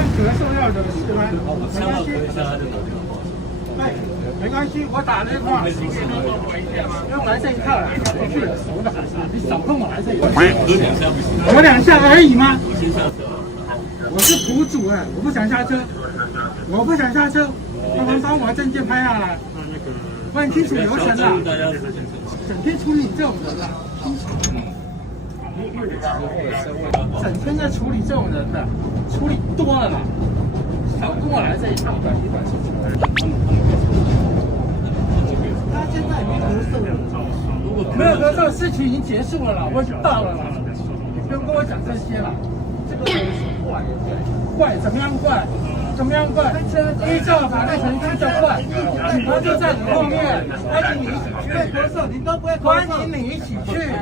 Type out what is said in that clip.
咳嗽要惹事吗？没关系。对，没关系，我打电话。要来这一套，我去了熟的，你少跟我来这一套。我2下而已吗？我是苦主哎，我不想下车，我不想下车，麻烦帮我证件拍下来。问清楚流程了，整天处理这种人了。整天在处理这种人的，处理多了啦，少跟我来这一套。他现在也没咳嗽，没有咳嗽，事情已经结束了啦，我已经到了啦，你不用跟我讲这些了。这个怪怎么样怪？怎么样怪？依照法律程序就怪，警察就在你后面，欢迎你一起去。咳嗽，你都不会咳嗽，欢迎你一起去。